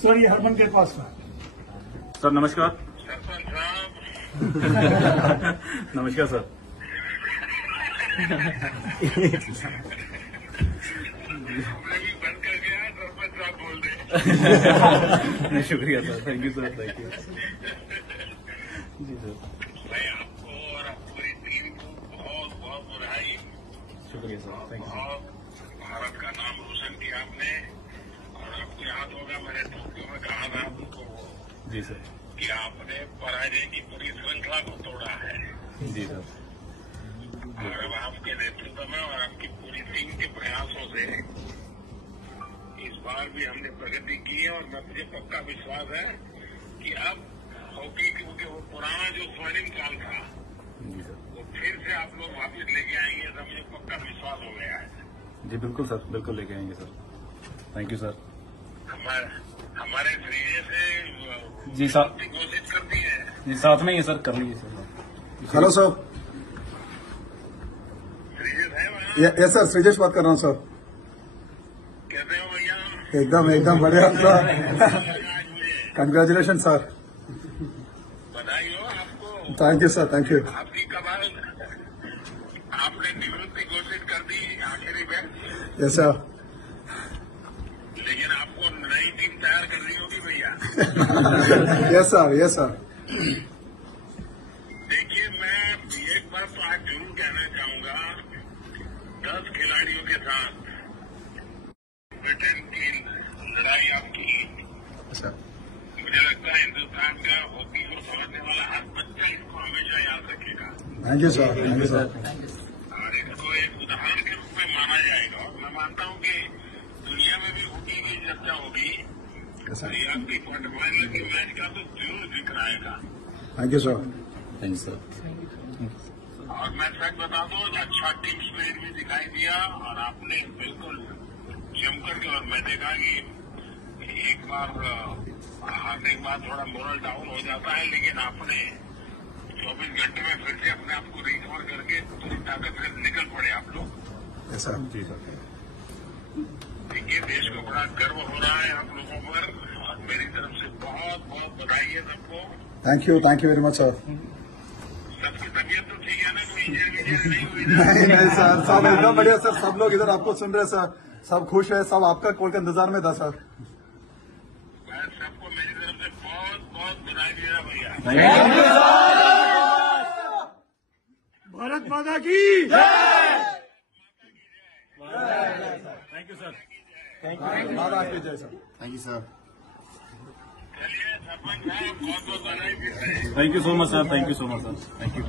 Sir ये हरमन के पास था। सर नमस्कार। नमस्कार सर। नहीं शुक्रिया sir, thank you sir, thank you ji sir. मैं आपको और पूरी टीम को बहुत बहुत बधाई। शुक्रिया सर, थैंक यू। बहुत भारत का नाम रोशन किया आपने। और आपको याद होगा मैंने टोक्यो में कहा था आपको जी सर कि आपने पराजय की पूरी श्रृंखला को तोड़ा है। जी सर। और अब आपके नेतृत्व में और आपकी पूरी टीम के प्रयासों से इस बार भी हमने प्रगति की है। और मुझे पक्का विश्वास है कि अब हॉकी क्योंकि वो पुराना जो स्वर्णिम काल था जी सर। वो फिर से आप लोग वापिस लेके आएंगे, तो मुझे पक्का विश्वास हो गया है। जी बिल्कुल सर, बिल्कुल लेके आएंगे सर, थैंक यू सर। हमारे श्रीजय से जी सर घोषित कर दी है। जी साथ में ही सर, कर लीजिए सर। Hello sir. श्रीजय है वहाँ? यस सर, श्रीजेश बात कर रहा हूँ सर। कैसे हो भैया? एकदम बढ़िया सर। Congratulation sir. बधाई हो आपको। Thank you sir, thank you. आपकी कमाल, आपने निवृत्ति घोषित कर दी आखिरी में। Yes sir. लेकिन आपको नई टीम तैयार करनी होगी भैया। Yes sir, yes sir. देखिए मैं एक बार तो आज जरूर कहना चाहूंगा, 10 खिलाड़ियों के साथ ब्रिटेन की लड़ाई आपकी, मुझे लगता है हिंदुस्तान का हॉकी को समझने वाला हर बच्चा इसको हमेशा याद रखेगा। Thank you sir, thank you sir. और इसको एक उदाहरण के रूप में माना जाएगा। और मैं मानता हूँ कि दुनिया में भी हॉकी की चर्चा होगी, ये आपकी क्वार्टर फाइनल के मैच का तो जरूर जिक्र आएगा। Thank you sir. Thank you sir. और मैं सच बता दूं, अच्छा टीम स्पिरिट भी दिखाई दिया और आपने बिल्कुल जमकर के, और मैं देखा कि एक बार हारने के बाद थोड़ा मोरल डाउन हो जाता है, लेकिन आपने 24 घंटे में फिर से अपने आप को रिकवर करके पूरी ताकत से निकल पड़े आप लोग। Yes sir. जी सर। देखिए देश को बड़ा गर्व हो रहा है आप लोगों पर, और मेरी तरफ से बहुत बहुत बधाई है सबको। Thank you very much sir. सबकी तबीयत तो ठीक है ना? कोई इंजरी नहीं हुई? नहीं सर, सब एकदम बढ़िया सर। सब लोग इधर आपको सुन रहे सर, सब खुश है, सब आपका कॉल के इंतजार में था सर। मैं सबको मेरी तरफ से बहुत बहुत बधाई दे रहा भैया। भारत माता की थैंक यू सर। महाराज की जय सर। Thank you sir. चलिए सरपंच साहब बहुत बहुत बधाई फिर से। Thank you so much sir, thank you so much sir, thank you.